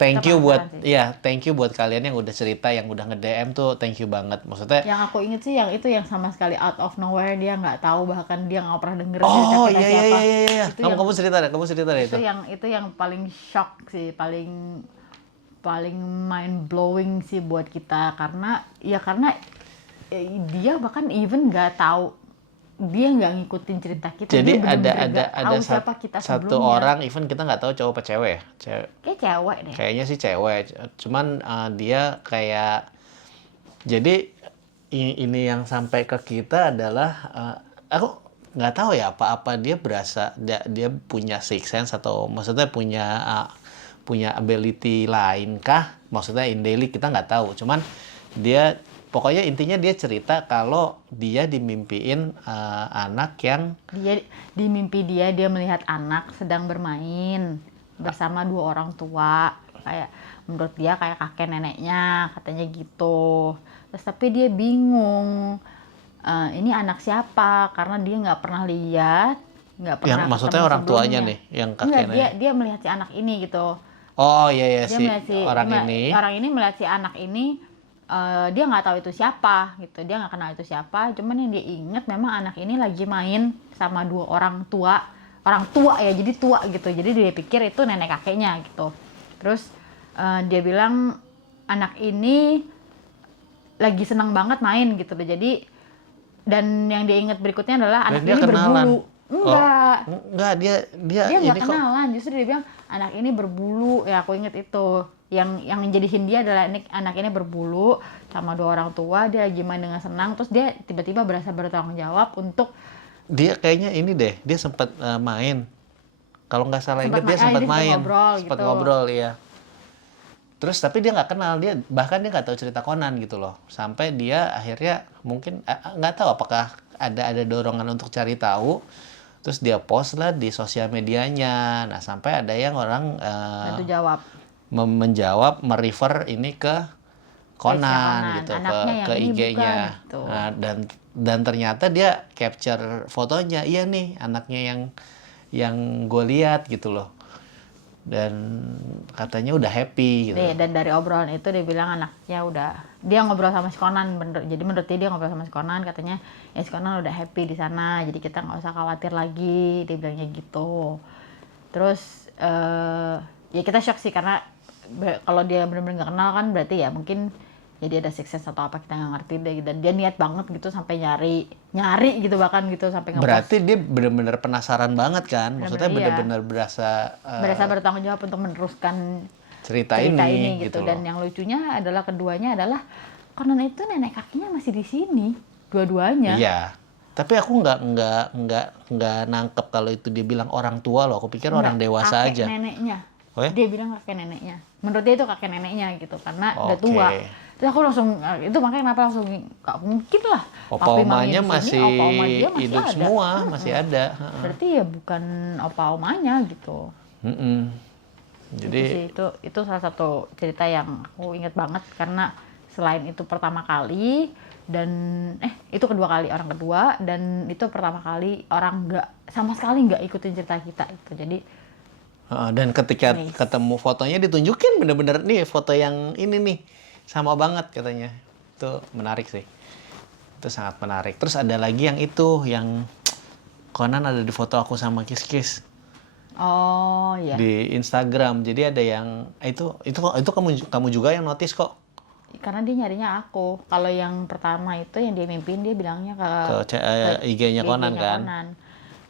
Thank you buat sih. thank you buat kalian yang udah cerita, yang udah nge-DM tuh, thank you banget. Maksudnya Yang aku inget sih yang itu yang sama sekali out of nowhere, dia nggak tahu, bahkan dia nggak pernah denger cerita oh kita iya iya siapa. iya iya iya. Itu Kamu yang kamu cerita deh, itu. itu yang paling shock sih, paling mind blowing sih buat kita, karena dia bahkan even nggak tau, dia nggak ngikutin cerita kita, dia Jadi bener-bener nggak ada tahu siapa kita satu sebelumnya. orang, even kita nggak tahu cowok apa cewek ya. Kayak cewek deh. Kayaknya sih cewek. Cuman dia kayak, jadi ini yang sampai ke kita adalah aku nggak tahu ya apa dia berasa dia punya sixth sense, atau maksudnya punya ability lain kah? Maksudnya in daily kita nggak tahu. Cuman dia pokoknya intinya dia cerita kalau dia dimimpiin anak yang Di mimpi dia melihat anak sedang bermain bersama dua orang tua, kayak menurut dia kayak kakek neneknya katanya gitu. Terus tapi dia bingung, ini anak siapa, karena dia nggak pernah lihat, nggak pernah yang maksudnya ketemu orang tuanya sebelumnya. nih, yang Enggak, kakeknya. dia melihat si anak ini gitu. Oh iya iya, Dia si melihat orang ini melihat si anak ini, dia nggak tahu itu siapa gitu, dia nggak kenal itu siapa, cuman yang dia inget memang anak ini lagi main sama dua orang tua ya, jadi tua gitu, jadi dia pikir itu nenek kakeknya gitu. Terus dia bilang anak ini lagi senang banget main gitu deh, jadi, dan yang dia inget berikutnya adalah anak dia ini kenalan. berbulu. Enggak, dia Dia ini nggak kok. kenalan, justru dia bilang anak ini berbulu ya, aku inget itu yang menjadiin dia adalah anak ini berbulu sama dua orang tua, dia lagi main dengan senang, terus dia tiba-tiba berasa bertanggung jawab untuk Dia kayaknya ini deh, dia sempat main. Kalau nggak salah inget dia sempat main, ngobrol sempat gitu. ngobrol ya. Terus tapi dia nggak kenal, bahkan dia nggak tahu cerita Conan gitu loh. Sampai dia akhirnya mungkin nggak tahu apakah ada dorongan untuk cari tahu. Terus dia post lah di sosial medianya. Nah sampai ada yang orang Bantu jawab. menjawab, merefer ini ke Conan gitu, Anaknya yang ke ini bukan IG-nya. gitu. Nah, dan ternyata dia capture fotonya, iya nih anaknya yang gue lihat gitu loh. Dan katanya udah happy gitu. Dan dari obrolan itu dia bilang anaknya udah, dia ngobrol sama si Conan, jadi menurut dia ngobrol sama si Conan, katanya ya si Conan udah happy di sana, jadi kita nggak usah khawatir lagi, dia bilangnya gitu. Terus ya kita shock sih, karena kalau dia benar-benar nggak kenal kan berarti ya mungkin jadi ada sukses atau apa, kita nggak ngerti deh, dan dia niat banget gitu sampai nyari gitu, bahkan gitu sampai ngepost. Berarti dia benar-benar penasaran banget kan, maksudnya benar-benar berasa bertanggung jawab untuk meneruskan cerita ini gitu. Dan loh. yang lucunya adalah keduanya adalah Conan itu nenek kakinya masih di sini dua-duanya. Iya, tapi aku nggak nangkep kalau itu dia bilang orang tua loh. Aku pikir orang dewasa kakek aja. neneknya. Oh ya? Dia bilang kakek neneknya. Menurut dia itu kakek neneknya gitu, karena udah Oke. tua. Terus aku langsung, itu makanya kenapa langsung, gak mungkin lah. Opa Papi omanya mami di sini, opa oma dia masih hidup ada. semua, masih ada. Berarti ya bukan opa omanya gitu. Jadi Itu salah satu cerita yang aku inget banget, karena selain itu pertama kali, dan itu kedua kali, orang kedua, dan itu pertama kali orang sama sekali nggak ikutin cerita kita itu. Jadi dan ketika ketemu fotonya ditunjukin bener-bener nih foto yang ini nih sama banget katanya. Itu menarik sih. Itu sangat menarik. Terus ada lagi yang itu, yang Conan ada di foto aku sama Kiss. oh iya, Di Instagram. Jadi ada yang itu kamu juga yang notice kok. karena dia nyarinya aku. Kalau yang pertama itu yang dia mimpin, dia bilangnya ke IG-nya Conan kan.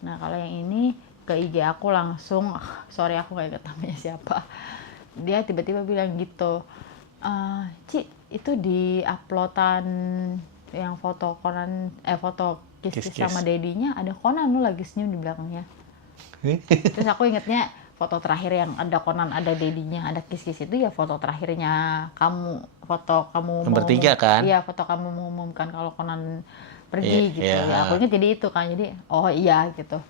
Nah kalau yang ini ke IG aku langsung, sorry aku gak inget namanya siapa, dia tiba-tiba bilang gitu, Ci, itu di uploadan yang foto Conan, foto Kiss sama Dedinya ada Conan lu lagi senyum di belakangnya. Terus aku ingetnya foto terakhir yang ada Conan, ada Dedinya, ada Kiss itu ya foto terakhirnya kamu, foto kamu yang bertiga kan? Iya, foto kamu mengumumkan kalau Conan pergi gitu. Ya aku inget jadi itu kan, jadi oh iya gitu.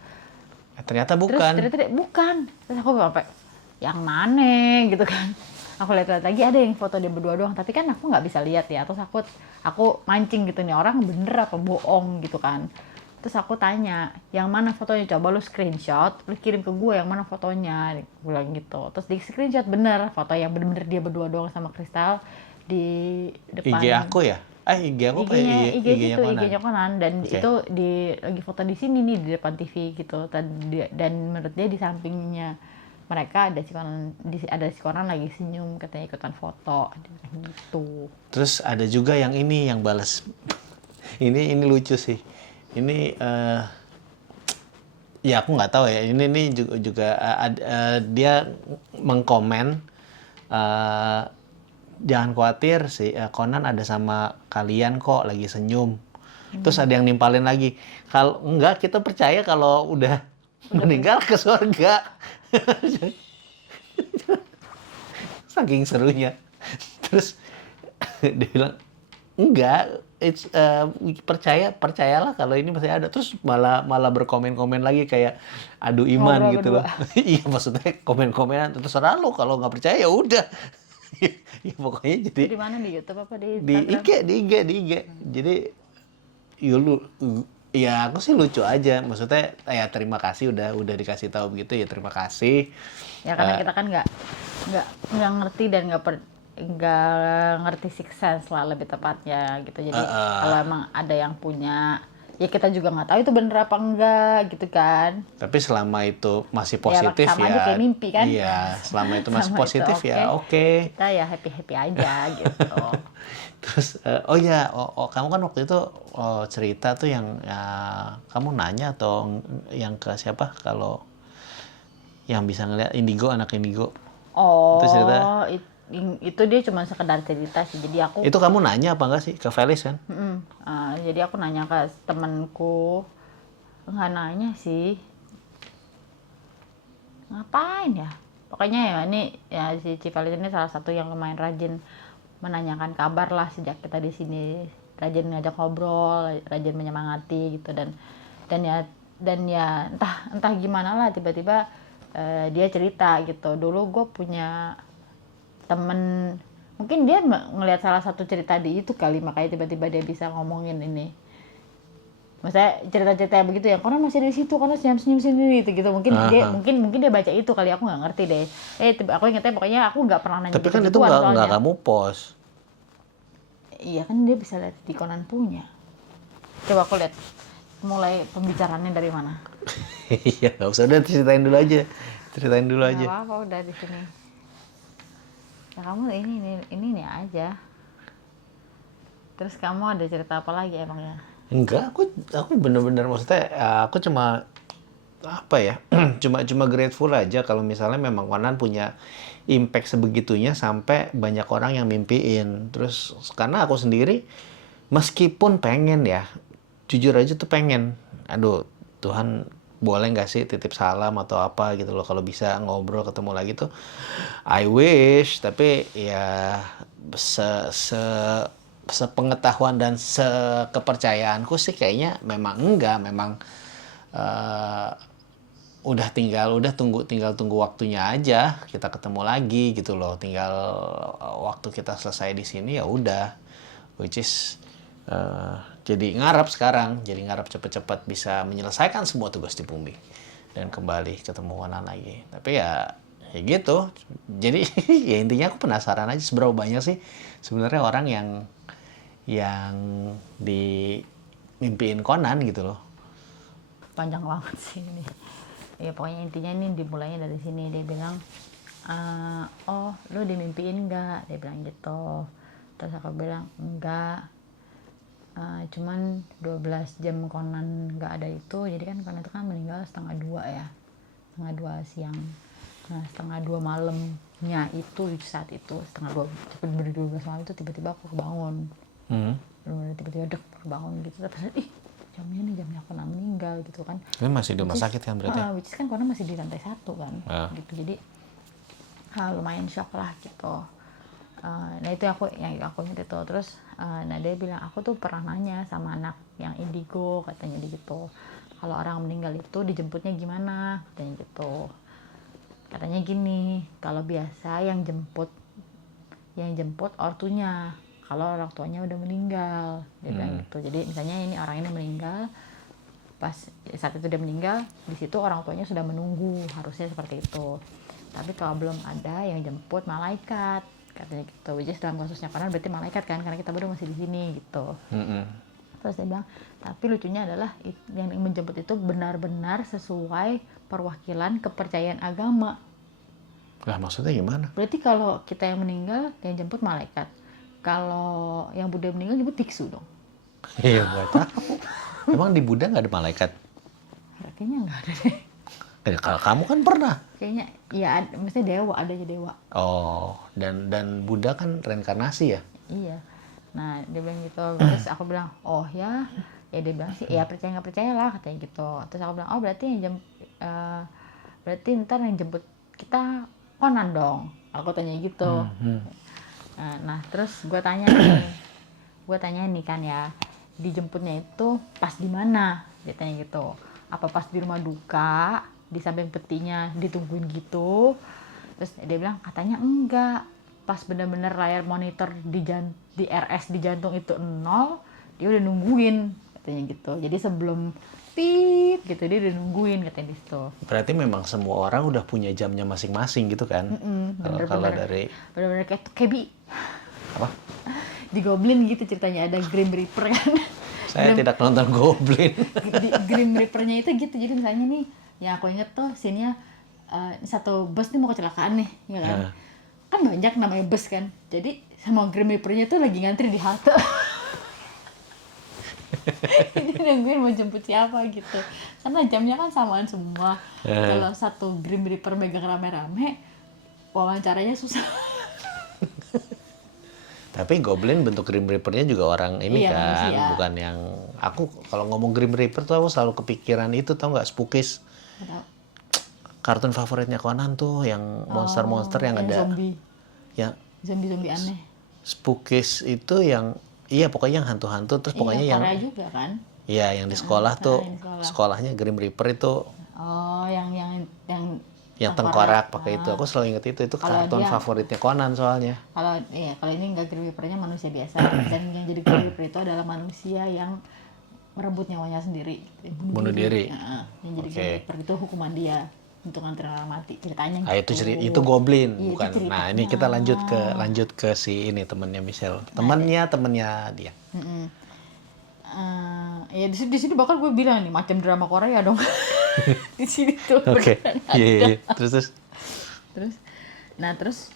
Ternyata bukan. Terus bukan. Terus aku sampai yang mana gitu kan. Aku lihat lagi ada yang foto dia berdua doang, tapi kan aku nggak bisa lihat ya. Terus aku mancing gitu nih, orang bener apa bohong gitu kan. Terus aku tanya, yang mana fotonya? Coba lu screenshot, lu kirim ke gue yang mana fotonya, gue bilang gitu. Terus di screenshot bener, foto yang bener-bener dia berdua doang sama Kristal di IG depan aku ya? IG aku apa ya? IG-nya IG-nya itu, Conan. IG-nya Conan, dan Oke. itu lagi foto di sini nih di depan TV gitu. Dan menurut dia di sampingnya mereka ada si Conan, ada si Conan lagi senyum, katanya ikutan foto, dia bilang gitu. Terus ada juga yang ini yang balas. Ini lucu sih. Ini ya aku nggak tahu ya. Ini juga dia mengkomen, eh, jangan khawatir sih, Conan ada sama kalian kok, lagi senyum. Terus ada yang nimpalin lagi, kalau enggak kita percaya kalau udah meninggal ke surga. Saking serunya. Terus dia bilang enggak, percayalah kalau ini masih ada. Terus malah berkomen-komen lagi kayak adu iman Ngobrol gitu berdua. loh. Iya, maksudnya komen-komenan terserah lo, kalau nggak percaya ya udah. Ya pokoknya jadi Itu di mana, di YouTube apa di di Instagram? IG. Jadi ya ya aku sih lucu aja. Maksudnya ya terima kasih udah dikasih tahu begitu, ya terima kasih. Ya karena kita kan nggak ngerti dan nggak ngerti six sense lah lebih tepatnya gitu. Jadi kalau emang ada yang punya, ya kita juga nggak tahu itu bener apa enggak gitu kan. Tapi selama itu masih Ya positif sama aja ya, kayak mimpi kan. iya, selama itu masih Sama itu positif ya oke. kita ya happy happy aja gitu. Terus oh ya, kamu kan waktu itu cerita tuh yang ya, kamu nanya atau yang ke siapa kalau yang bisa ngeliat Indigo, anak Indigo. Itu cerita. Oh, itu dia cuma sekedar cerita sih. Jadi aku Itu kamu nanya apa enggak sih ke Felis kan? jadi aku nanya ke temanku, nggak nanya sih, ngapain ya, pokoknya ya ini ya si Civalis ini salah satu yang lumayan rajin menanyakan kabar lah sejak kita di sini, rajin ngajak ngobrol, rajin menyemangati gitu. Dan ya entah gimana lah tiba-tiba dia cerita gitu, dulu gue punya temen, mungkin dia ngelihat salah satu cerita di itu kali, makanya tiba-tiba dia bisa ngomongin ini. Maksudnya cerita-cerita yang begitu ya, karena masih di situ, karena senyum-senyum sendiri gitu. Mungkin dia mungkin dia baca itu kali, aku nggak ngerti deh. Aku ingetnya pokoknya aku nggak pernah nanya Tapi kan itu gitu-gituan nggak soalnya. kamu post. Iya kan dia bisa lihat di Conan punya. Coba aku lihat mulai pembicaraannya dari mana. Iya, nggak usah, udah ceritain dulu aja. Ceritain dulu Nggak aja. apa-apa udah di sini. Ya kamu ini nih aja. Terus kamu ada cerita apa lagi emangnya? Enggak, aku bener-bener maksudnya aku cuma apa ya? cuma grateful aja kalau misalnya memang Conan punya impact sebegitunya sampai banyak orang yang mimpiin. Terus karena aku sendiri meskipun pengen ya, jujur aja tuh pengen. Aduh, Tuhan boleh nggak sih titip salam atau apa gitu loh, kalau bisa ngobrol ketemu lagi tuh I wish. Tapi ya sepengetahuan dan sekepercayaanku sih kayaknya memang enggak, memang eh, tinggal tunggu waktunya aja kita ketemu lagi gitu loh. Tinggal waktu kita selesai di sini ya udah, which is jadi ngarap cepet-cepet bisa menyelesaikan semua tugas di bumi dan kembali ketemu Conan lagi. Tapi ya gitu. Jadi ya intinya aku penasaran aja seberapa banyak sih sebenarnya orang yang dimimpiin Conan gitu loh. Panjang banget sih ini. Ya pokoknya intinya ini dimulainya dari sini. Dia bilang, oh lu dimimpiin nggak? Dia bilang gitu. Terus aku bilang enggak, cuman 12 jam Conan nggak ada itu. Jadi kan Conan itu kan meninggal 1:30 ya, 1:30 siang. Nah 1:30 malamnya itu saat itu 1:30 12 malam itu tiba-tiba aku kebangun. Tiba-tiba kebangun gitu. Terus jamnya nih jamnya Conan meninggal gitu kan. Ini masih di rumah sakit kan berarti? Which is kan Conan masih di lantai 1 kan, gitu. Jadi lumayan shock lah gitu. Nah itu yang aku ingat itu. Terus nah dia bilang, aku tuh pernah nanya sama anak yang Indigo, katanya gitu, kalau orang meninggal itu dijemputnya gimana, katanya gitu. Katanya gini, kalau biasa yang jemput ortunya, kalau orang tuanya udah meninggal, dia bilang gitu. Jadi misalnya ini orang ini meninggal, Pas saat itu dia meninggal, di situ orang tuanya sudah menunggu, harusnya seperti itu. Tapi kalau belum ada yang jemput malaikat, katanya gitu. Which is dalam kasusnya Conan berarti malaikat kan, karena kita berdua masih di sini gitu. Terus dia bilang, tapi lucunya adalah yang menjemput itu benar-benar sesuai perwakilan kepercayaan agama. Lah maksudnya gimana? Berarti kalau kita yang meninggal, yang jemput malaikat. Kalau yang Buddha meninggal, jemput biksu dong. Iya, gue tahu. Emang di Buddha nggak ada malaikat? Kayaknya nggak ada deh. Kalau kamu kan pernah. Kayaknya, ya mesti dewa, ada aja dewa. Oh, dan Buddha kan reinkarnasi ya? Iya. Nah, dia bilang gitu. Terus aku bilang, oh ya. Ya dia bilang sih, ya percaya nggak percaya lah, katanya gitu. Terus aku bilang, oh berarti berarti ntar yang jemput kita Conan dong. Aku tanya gitu. Nah, terus gue tanya nih kan ya, dijemputnya itu pas di mana? Dia tanya gitu. Apa pas di rumah duka, di samping petinya ditungguin gitu? Terus dia bilang katanya enggak, pas bener-bener layar monitor di RS di jantung itu 0, dia udah nungguin katanya gitu. Jadi sebelum pit gitu dia udah nungguin katanya di situ. Berarti memang semua orang udah punya jamnya masing-masing gitu kan? Kalau dari bener-bener kayak Kebi apa? di Goblin gitu ceritanya, ada Grim Reaper kan. Saya tidak nonton Goblin. Di Grim Reaper-nya itu gitu. Jadi misalnya nih, yang aku inget tuh scene-nya satu bus nih mau kecelakaan nih, ya kan? Kan banyak namanya bus kan. Jadi sama Grim Reaper-nya tuh lagi ngantri di halte. Jadi nungguin mau jemput siapa gitu. Karena jamnya kan samaan semua. Kalau satu Grim Reaper megang rame-rame, wawancaranya susah. Tapi Goblin bentuk Grim Reaper-nya juga orang ini Iya, kan, manusia. bukan yang aku kalau ngomong Grim Reaper tuh aku selalu kepikiran itu, tau nggak, Spookies. Kartun favoritnya Conan tuh yang monster-monster yang ada zombie. yang Zombie aneh. Spookies itu yang iya pokoknya yang hantu-hantu, terus pokoknya yang Korea juga kan. iya yang di sekolah tuh yang di sekolah. sekolahnya Grim Reaper itu Oh, yang tengkorak pakai itu. Aku selalu inget itu Kalau kartun favoritnya Conan soalnya. Kalau ini enggak Grim Reaper-nya manusia biasa, dan yang jadi Grim Reaper itu adalah manusia yang merebut nyawanya sendiri, Bunuh diri. Yang jadi Grim Reaper itu hukuman dia untuk nganterin orang mati, ceritanya itu itu Goblin, Iya, bukan. itu Nah, ini kita lanjut ke si ini temennya Michelle. Temennya dia. Ya di sini bakal gue bilang nih macam drama Korea dong. Di sini tuh. Oke. Iya. Terus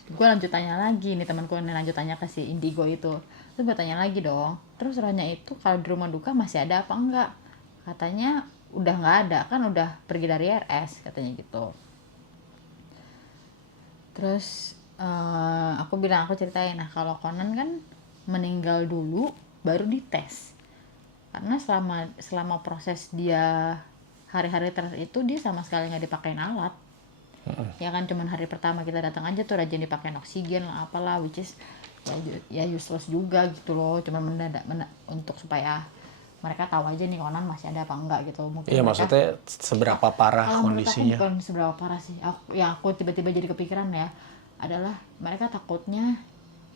gue lanjut tanya lagi nih, temanku yang lanjut tanya ke si Indigo itu. Terus gue tanya lagi dong. Terus rohnya itu kalau di rumah duka masih ada apa enggak? Katanya udah nggak ada, kan udah pergi dari RS katanya gitu. Terus aku ceritain, nah kalau Conan kan meninggal dulu baru dites. Karena selama proses dia hari-hari terakhir itu dia sama sekali nggak dipakein alat. Ya kan cuman hari pertama kita datang aja tuh rajin dipakein oksigen lah apalah, which is ya useless juga gitu loh, cuman mendadak untuk supaya mereka tahu aja nih Conan masih ada apa enggak gitu. Mungkin Iya, mereka, maksudnya seberapa parah kondisinya. bukan seberapa parah sih. Aku tiba-tiba jadi kepikiran ya, adalah mereka takutnya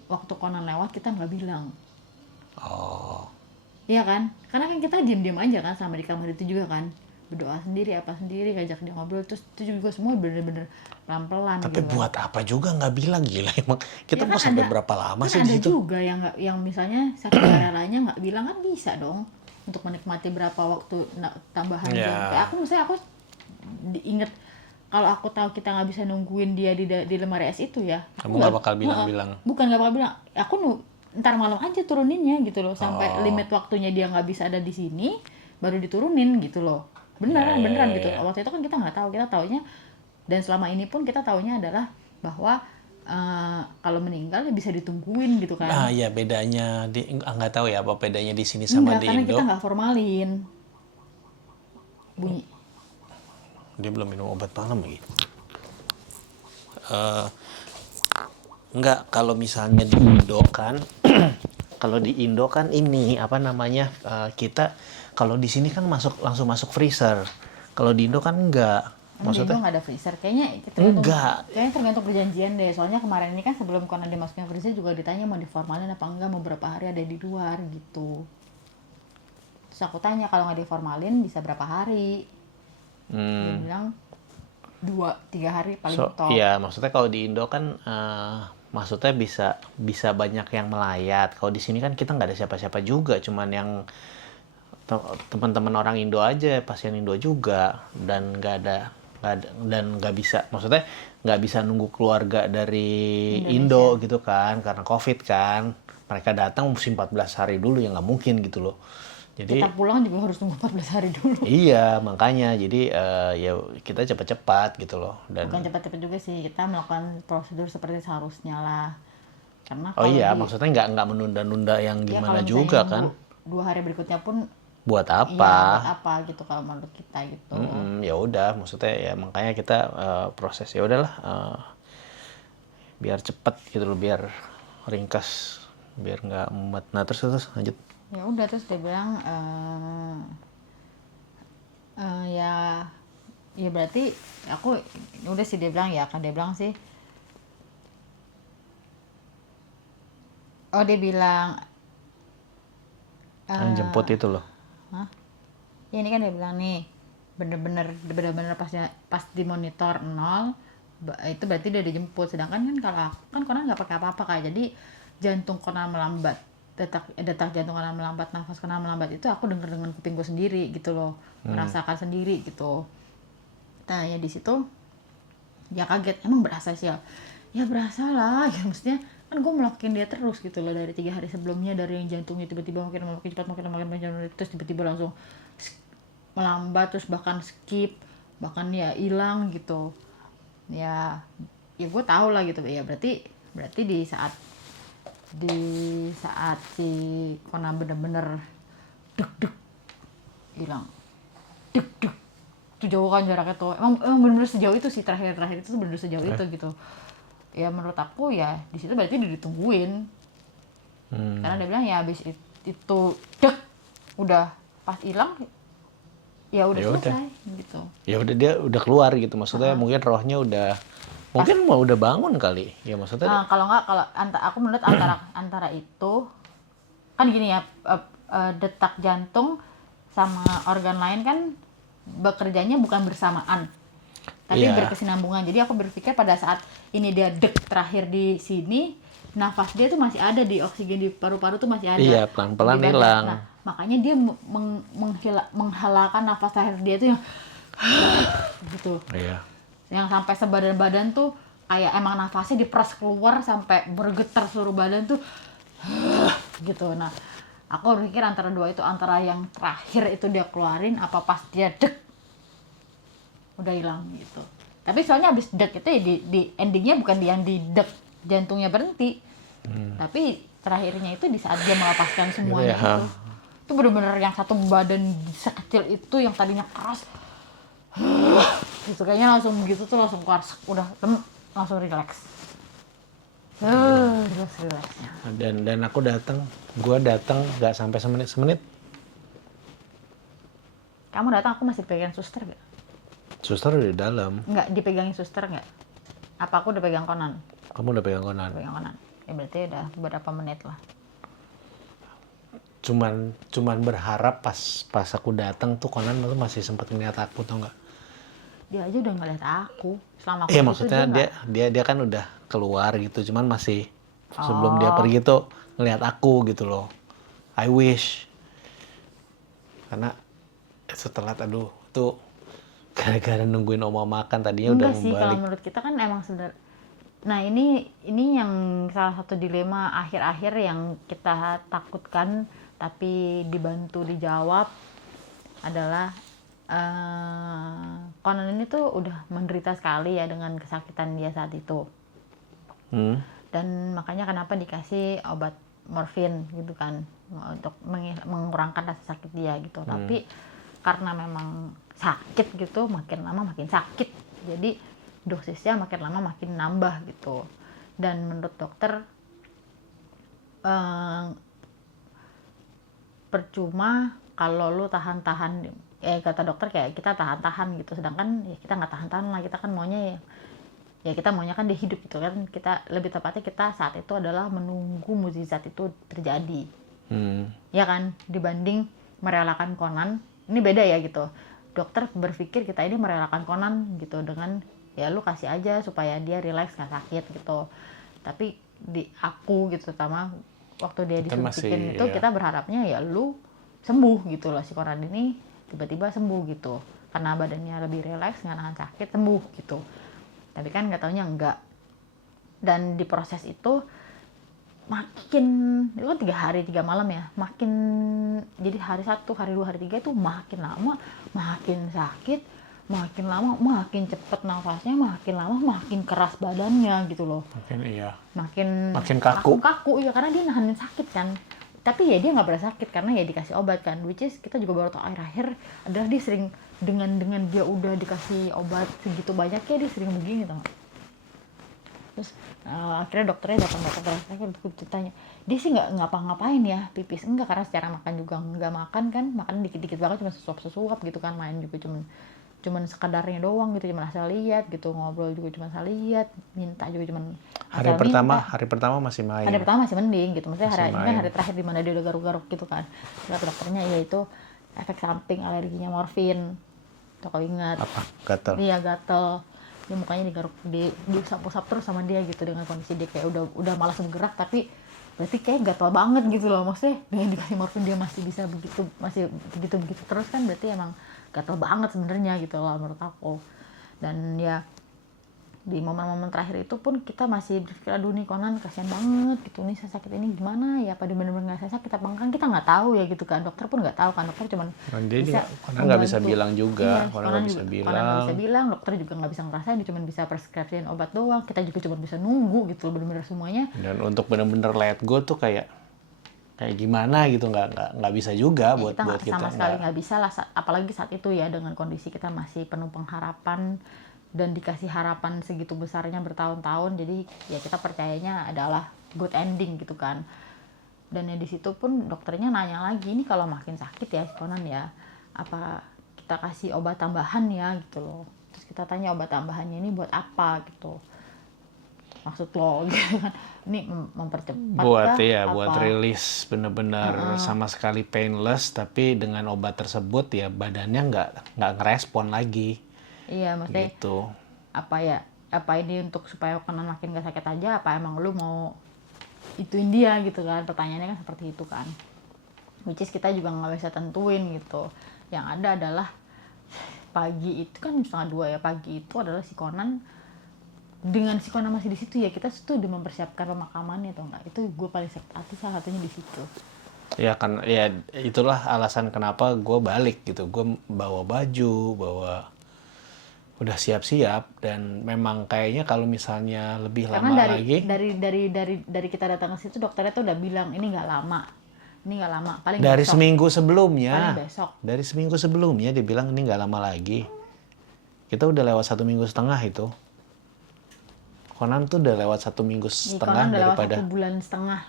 waktu Conan lewat kita nggak bilang. Oh. Iya kan? Karena kan kita diam-diam aja kan sama di kamar itu juga kan. Berdoa sendiri, apa sendiri, ngajak dia ngobrol, terus itu juga semua bener-bener pelan-pelan. Tapi gitu buat apa juga nggak bilang, gila emang. Kita ya mau kan sampai berapa lama sih ada di situ? juga yang misalnya sakit relanya nggak bilang, kan bisa dong untuk menikmati berapa waktu tambahan jam. Kayak aku diinget kalau aku tahu kita nggak bisa nungguin dia di lemari es itu ya. Kamu nggak bakal bilang-bilang. Bukan nggak bakal bilang. Aku ntar malam aja turuninnya gitu loh, sampai limit waktunya dia nggak bisa ada di sini baru diturunin gitu loh. Beneran gitu. Waktu itu kan kita nggak tahu, kita taunya, dan selama ini pun kita taunya adalah bahwa kalau meninggal ya bisa ditungguin gitu kan. Nah, ya bedanya nggak tahu ya apa bedanya di sini sama di karena Indo. kita nggak formalin. Bunyi. Dia belum minum obat malam lagi. Enggak, kalau misalnya di Indo kan, kalau di Indo kan ini apa namanya, kita kalau di sini kan langsung masuk freezer. Kalau di Indo kan enggak. Maksudnya nggak ada freezer, kayaknya tergantung perjanjian deh. Soalnya kemarin ini kan sebelum Conan dimasukin freezer juga ditanya mau diformalin apa enggak, mau berapa hari ada di luar gitu. Terus aku tanya kalau nggak diformalin bisa berapa hari? Dia bilang 2-3 hari paling top. Iya, maksudnya kalau di Indo kan maksudnya bisa banyak yang melayat. Kalau di sini kan kita nggak ada siapa-siapa juga, cuman yang teman-teman orang Indo aja, pasien Indo juga, dan nggak bisa, maksudnya nggak bisa nunggu keluarga dari Indo gitu kan, karena COVID kan. Mereka datang mesti 14 hari dulu, ya nggak mungkin gitu loh. Jadi Kita pulang juga harus tunggu 14 hari dulu. iya, makanya jadi ya kita cepat-cepat gitu loh. Dan Bukan cepat-cepat juga sih, kita melakukan prosedur seperti seharusnya lah. Karena oh kalau iya, maksudnya nggak menunda-nunda yang ya gimana kalau misalnya juga nunggu kan. 2 hari berikutnya pun Buat iya buat apa? apa gitu kalau menurut kita gitu. Ya udah, maksudnya ya makanya kita proses ya udahlah, biar cepet gitu loh, biar ringkas, biar nggak mumet. Nah terus lanjut. Ya udah terus dia bilang ya ya berarti aku udah sih dia bilang ya kan dia bilang sih dia bilang Jemput itu loh. ya ini kan dia bilang nih bener-bener pas dimonitor 0 itu berarti dia dijemput, sedangkan kan kalau aku kan Conan nggak pakai apa-apa kayak jadi jantung Conan melambat, detak jantung Conan melambat, nafas Conan melambat itu aku denger dengan kuping gue sendiri gitu loh, merasakan sendiri gitu. Nah ya di situ ya kaget, emang berasa sih ya berasa lah ya, maksudnya kan gue melakukan dia terus gitu loh dari 3 hari sebelumnya, dari yang jantungnya tiba-tiba makin cepat makin terus tiba-tiba langsung melambat, terus bahkan skip, bahkan ya hilang gitu ya gue tahu lah gitu ya, berarti di saat si Conan bener-bener hilang itu jauh kan jaraknya tuh, emang bener-bener sejauh itu sih, terakhir itu tuh bener-bener sejauh itu gitu ya. Menurut aku ya di situ berarti dia ditungguin karena dia bilang ya habis itu udah pas hilang ya udah selesai gitu. Ya udah, dia udah keluar gitu, maksudnya mungkin rohnya mungkin mau udah bangun kali ya, maksudnya. Kalau aku menurut antara itu kan gini ya, detak jantung sama organ lain kan bekerjanya bukan bersamaan tapi berkesinambungan. Jadi aku berpikir pada saat ini dia terakhir di sini, nafas dia tuh masih ada, di oksigen di paru-paru tuh masih ada. Iya, pelan-pelan di badan. hilang. Nah, makanya dia menghalalkan nafas terakhir dia tuh yang gitu. Iya. Yang sampai sebadan-badan tuh kayak emang nafasnya diperas keluar sampai bergetar seluruh badan tuh gitu. Nah, aku berpikir antara dua itu, antara yang terakhir itu dia keluarin apa pas dia udah hilang gitu. Tapi soalnya abis itu ya di endingnya bukan yang di jantungnya berhenti, tapi terakhirnya itu di saat dia melepaskan semuanya gitu ya. Itu benar-benar yang satu badan sekecil itu yang tadinya keras gitu kayaknya langsung gitu tuh langsung keluar, udah langsung relax. Relaxnya. Dan gue datang nggak sampai semenit. Kamu datang aku masih pegang suster gak? Suster udah di dalam. Nggak dipegangin suster nggak? Apa aku udah pegang Conan? Kamu udah pegang Conan. Ya berarti udah beberapa menit lah. Cuman berharap pas aku datang tuh Conan tuh masih sempat ngeliat aku, tau nggak? Dia aja udah ngeliat aku selama aku Iya, itu maksudnya dia kan udah keluar gitu, cuman masih sebelum dia pergi tuh ngeliat aku gitu loh. I wish, karena setelah tuh gara-gara nungguin oma makan tadinya udah enggak sih, mau kalau balik. menurut kita kan emang nah ini yang salah satu dilema akhir-akhir yang kita takutkan tapi dibantu dijawab adalah Conan ini tuh udah menderita sekali ya dengan kesakitan dia saat itu. Dan makanya kenapa dikasih obat morfin gitu kan untuk mengurangkan rasa sakit dia gitu. Tapi karena memang sakit gitu, makin lama makin sakit, jadi dosisnya makin lama makin nambah gitu. Dan menurut dokter percuma kalau lu tahan-tahan, kata dokter kayak kita tahan-tahan gitu, sedangkan ya kita nggak tahan-tahan lah, kita kan maunya ya kita maunya kan dia hidup gitu kan. Kita lebih tepatnya kita saat itu adalah menunggu mukjizat itu terjadi, ya kan, dibanding merelakan Conan. Ini beda ya gitu. Dokter berpikir kita ini merelakan Conan gitu dengan ya lu kasih aja supaya dia relax nggak sakit gitu. Tapi di aku gitu, terutama waktu dia Kita disuntikin masih, itu ya. kita berharapnya ya lu sembuh gitu loh, si Conan ini tiba-tiba sembuh gitu karena badannya lebih relax, nggak nahan sakit, sembuh gitu. Tapi kan nggak taunya enggak. Dan di proses itu makin, itu kan 3 hari 3 malam ya, makin, jadi hari 1, hari 2, hari 3 itu makin lama makin sakit, makin lama makin cepet nafasnya, makin lama makin keras badannya gitu loh, Mungkin iya. makin Makin kaku. kaku ya, karena dia nahanin sakit kan. Tapi ya dia nggak berasa sakit karena ya dikasih obat kan, which is kita juga baru tahu akhir-akhir adalah dia sering dengan dia udah dikasih obat segitu banyaknya dia sering begini tau. Terus akhirnya dokternya datang aku tanya, dia sih nggak ngapa-ngapain ya pipis, enggak, karena secara makan juga nggak makan kan, makan dikit-dikit banget, cuma sesuap gitu kan, main juga cuman sekadarnya doang gitu, cuma asal lihat gitu, ngobrol juga cuma asal lihat, minta juga cuma Hari asal minta. pertama masih main. Hari pertama masih mending gitu, maksudnya hari Masih ini kan main. hari terakhir di mana dia udah garuk-garuk gitu kan. Kata dokternya ya itu efek samping alerginya morfin. Tuh kau ingat. Apa? Gatel. Iya gatel. Dia mukanya digaruk, diusap-usap terus sama dia gitu, dengan kondisi dia kayak udah malas bergerak, tapi berarti kayak gatel banget gitu loh, maksudnya dengan dikasih morfin dia masih bisa begitu, masih begitu terus kan, berarti emang gatel banget sebenarnya gitu loh menurut aku. Dan ya di momen-momen terakhir itu pun kita masih berpikir, aduh nih Conan kasihan banget gitu, nih saya sakit ini gimana ya, apa dia benar-benar nggak saya sakit apa enggak, kan kita nggak tahu ya gitu kan, dokter pun nggak tahu kan, dokter cuman bisa Conan nggak bisa membantu. bilang juga. Iya, Conan nggak bisa Conan nggak bisa bilang, dokter juga nggak bisa ngerasain, dia cuma bisa preskripsiin obat doang, kita juga cuma bisa nunggu gitu, benar-benar semuanya. Dan untuk benar-benar let go tuh kayak gimana gitu, nggak bisa juga Ya, buat kita sama sekali nggak bisa lah, apalagi saat itu ya, dengan kondisi kita masih penuh pengharapan dan dikasih harapan segitu besarnya bertahun-tahun, jadi ya kita percayanya adalah good ending gitu kan. Dan ya di situ pun dokternya nanya lagi, ini kalau makin sakit ya Conan ya, apa kita kasih obat tambahan ya gitu loh. Terus kita tanya obat tambahannya ini buat apa gitu, maksud lo gitu kan, ini mempercepat buat kah, ya apa? buat rilis benar-benar sama sekali painless, tapi dengan obat tersebut ya badannya nggak ngerespon lagi. Iya, maksudnya Gitu. apa ya, apa ini untuk supaya Conan makin gak sakit aja, apa emang lu mau ituin dia gitu kan, pertanyaannya kan seperti itu kan, which is kita juga nggak bisa tentuin gitu. Yang ada adalah pagi itu kan 1:30 ya, pagi itu adalah si Conan, dengan si Conan masih di situ ya, kita tuh udah mempersiapkan pemakamannya atau enggak, itu gue paling sakit hati salah satunya di situ. Ya kan, ya itulah alasan kenapa gue balik gitu, gue bawa baju, udah siap-siap, dan memang kayaknya kalau misalnya lebih Karena lama lagi dari kita datang ke situ, dokternya tuh udah bilang ini nggak lama, paling dari besok. seminggu sebelumnya, Paling besok. dari seminggu sebelumnya dia bilang ini nggak lama lagi. Kita udah lewat 1,5 minggu itu. Conan tuh udah lewat 1,5 minggu Conan udah lewat daripada 1 bulan setengah.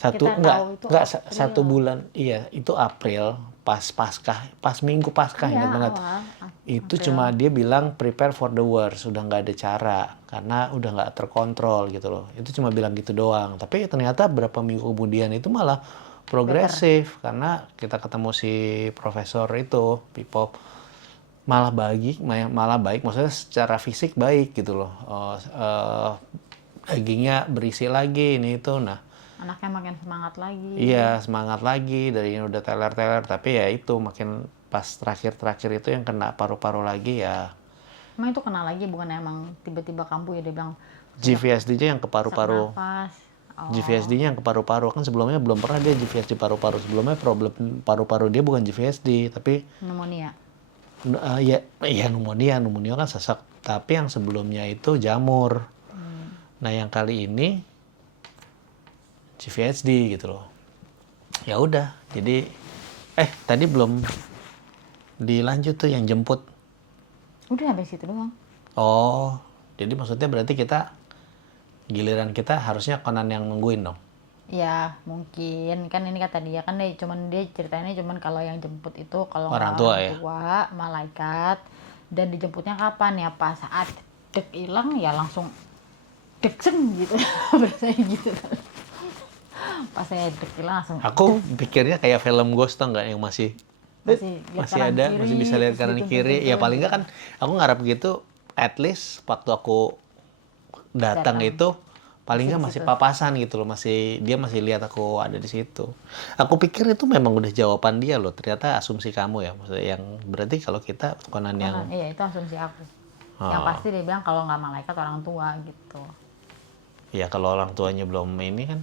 enggak 1 bulan, iya itu April, pas minggu Paskah, Iya, ingat banget. awal Itu April. cuma dia bilang prepare for the worst, udah nggak ada cara karena udah nggak terkontrol gitu loh. Itu cuma bilang gitu doang, tapi ternyata berapa minggu kemudian itu malah progresif karena kita ketemu si profesor itu Pipop, malah baik, maksudnya secara fisik baik gitu loh. Dagingnya berisi lagi ini itu, nah Anaknya makin semangat lagi. iya semangat lagi, dari yang udah teler-teler, tapi ya itu makin pas terakhir itu yang kena paru-paru lagi ya. Emang itu kena lagi, bukan emang tiba-tiba kambuh ya, dia bilang GVSD-nya yang ke sesak paru-paru. nafas. Oh. GVSD-nya yang ke paru-paru, kan sebelumnya belum pernah dia GVSD paru-paru. Sebelumnya problem paru-paru dia bukan GVSD, tapi Pneumonia. ya pneumonia kan sesak. Tapi yang sebelumnya itu jamur. Nah yang kali ini GVSD gitu loh. Ya udah, jadi tadi belum dilanjut tuh yang jemput. Udah sampai situ doang. Oh, jadi maksudnya berarti giliran kita harusnya Conan yang nungguin dong. Ya mungkin kan ini kata dia kan, dia ceritanya cuman kalau yang jemput itu kalau Orang nggak tua orang ya? tua, malaikat. Dan dijemputnya kapan ya, pas saat dek hilang ya langsung dek gitu. Biasanya gitu. Pas saya dekil langsung Aku pikirnya kayak film Ghost tau nggak, yang masih lihat kanan ada, kiri, masih bisa lihat terus kanan kiri. Ya dituntun-tuntun paling nggak gitu. kan, aku ngarep gitu. At least waktu aku datang Datang. itu paling Masih nggak di masih situ. papasan gitu loh, dia masih lihat aku ada di situ. Aku pikir itu memang udah jawaban dia loh, ternyata asumsi kamu ya, maksudnya yang berarti kalau kita Conan yang Conan, iya itu asumsi aku. Yang oh, pasti dia bilang kalau nggak malaikat orang tua gitu. ya kalau orang tuanya belum ini kan,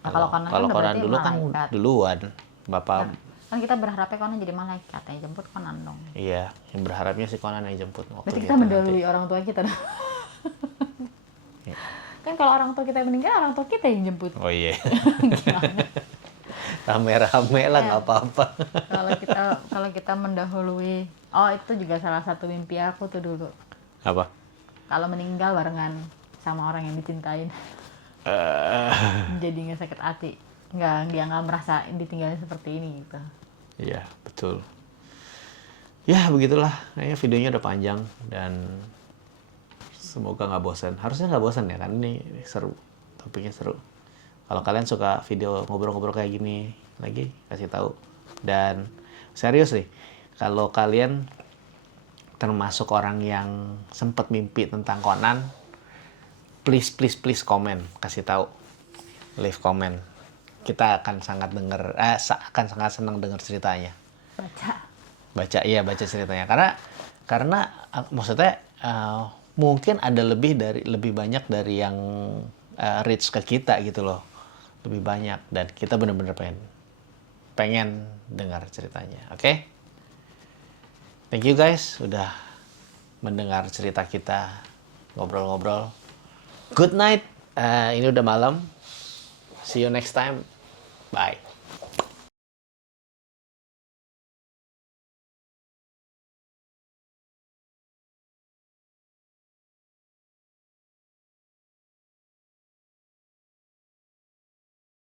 Nah kalau Conan kan kalau udah Conan berarti dulu kan malaikat. duluan bapak. Nah, kan kita berharapnya Conan jadi malaikat, yang jemput Conan dong. Iya, yang berharapnya si Conan yang jemput waktu Berarti dia kita tuh mendahului nanti. orang tua kita dong. Ya. Kan kalau orang tua kita meninggal, orang tua kita yang jemput. Oh iya, Gimana? rame-rame lah Ya, nggak apa-apa. kalau kita mendahului, oh itu juga salah satu mimpi aku tuh dulu. Apa? Kalau meninggal barengan sama orang yang dicintain, Eh, jadi nggak sakit hati, nggak merasa ditinggalin seperti ini gitu. Iya, betul. Ya, begitulah. Kayaknya videonya udah panjang dan semoga nggak bosan. Harusnya nggak bosan ya, kan ini seru. Topiknya seru. Kalau kalian suka video ngobrol-ngobrol kayak gini lagi, kasih tahu. Dan serius nih, kalau kalian termasuk orang yang sempat mimpi tentang Conan, please please please komen, kasih tahu, leave comment. Kita akan sangat akan sangat senang dengar ceritanya. Baca ceritanya, karena maksudnya mungkin ada lebih banyak dari yang reach ke kita gitu loh, lebih banyak, dan kita benar-benar pengen dengar ceritanya. Oke? Thank you guys udah mendengar cerita kita ngobrol-ngobrol. Good night. Ini udah malam. See you next time. Bye.